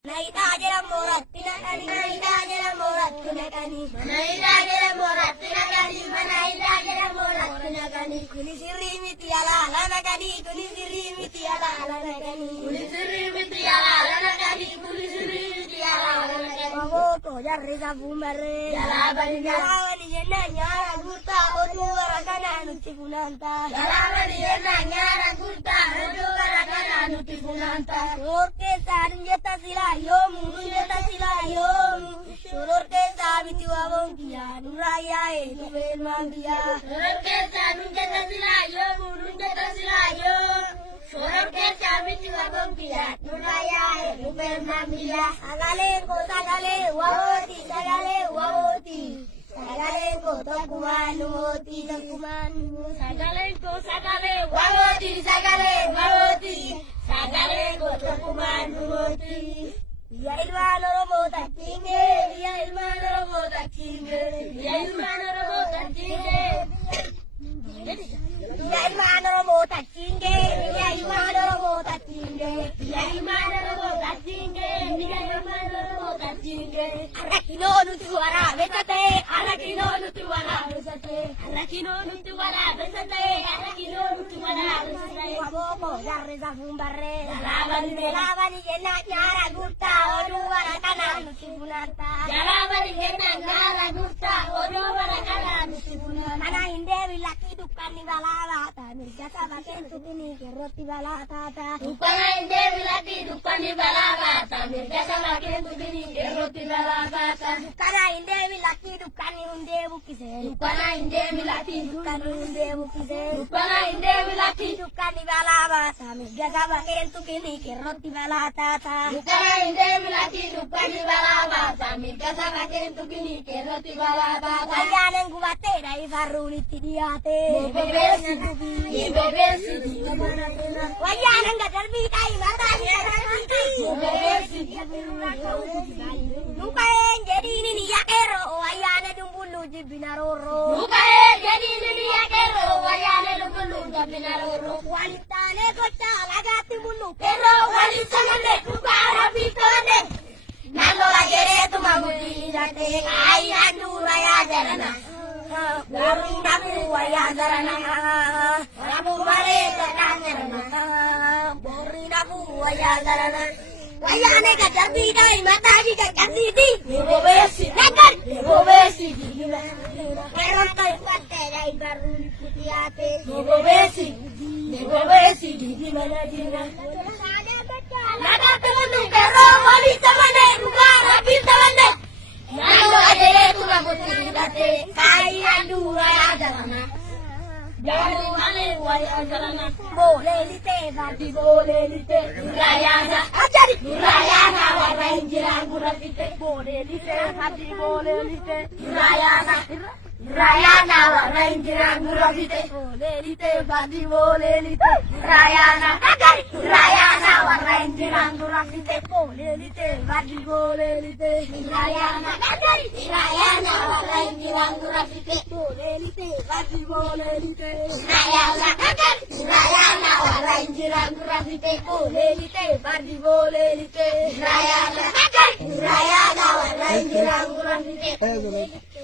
Naita jala morat tinakani, naita jala morat tinakani, naita jala morat tinakani, naita jala morat tinakani. Kuni sirri miti ala ala nakani, kuni sirri miti ala ala nakani, kuni sirri miti ala ala nakani, kuni sirri miti ala ala nakani. Bawo to jarre sabumare, jalabani yenna nyara gurta odu warakana nuti kunanta, jalabani yenna nyara gurta odu warakana nuti kunanta. Orke sarin jeta sila yo muru jeta sila yo surur ke sabiti wabong kia nuraya tuvel mandia surur ke sarin jeta sila yo muru jeta sila yo surur ke sabiti wabong kia nuraya tuvel mandia sagale wawoti sagale wawoti sagale ko tokuman woti tokuman sagale wawoti sagale wawoti sagale ko tokuman woti. Ya ilmano robo takinge, ya ilmano robo takinge, ya ilmano robo takinge, ya ilmano robo takinge, ya ilmano robo takinge, ya ilmano robo takinge, ya ilmano robo takinge. Arakino nutuara besate, arakino nutuara besate, arakino nutuara besate, arakino nutuara besate. Wabo jarre zafumbarre, jalabani yenna nyara gurta odu warakana nutibunanta, jalabani yenna nyara gurta odu warakana nutibunanta. Mana inde vilaki dukani balawata, mirja sabaken tukini keroti balawata. Dukana inde vilaki dukani balawata, mirja sabaken tukini keroti balawata. Dukana inde vilaki dukani unde bukise, dukana inde vilaki dukani unde bukise, dukana inde vilaki dukani balawata, mirja sabaken tukini keroti balawata. Dukana inde vilaki dukani balawata, mirja sabaken tukini keroti balawata. Wayanan gubatera ifaruni tidiate, bebesi, wayanan gadar bitai mata bebesi. Lukaen jadi ini ya kero, wayana dumbulu jibinaroro. Lukaen jadi ini ya kero, wayana dumbulu jibinaroro. Walitane kota lagati mulu kero, walisangane kubara bitone. Nalo lagere tumamudi jate, ayah dura ya jarana. Boring nabu waya jarana, nabu mare katanya, boring nabu waya jarana. Waya ne gadar bidai mata di kakasi di, bebesi, nakar, bebesi. Keron kai patte dai baru putiate, bebesi di mana dina. Nada temen kero wali samane bukara bitane. Nalo adere tumabuti date, kai andu waya jarana. Jalu ale waya jarana, boleh lite badi boleh lite, rayana, ajari rayana warain jirang gurafite, boleh lite badi boleh lite, rayana warain jirang gurafite, boleh lite badi boleh lite, rayana, ajari rayana warain jirang gurafite, boleh lite badi boleh lite, rayana, ajari rayana warain jirang gurafite, boleh lite badi boleh lite. Rayana kakak, rayana warain jirang gurafite, boleh lite badi boleh lite. Rayana kakak, rayana warain jirang gurafite, boleh lite.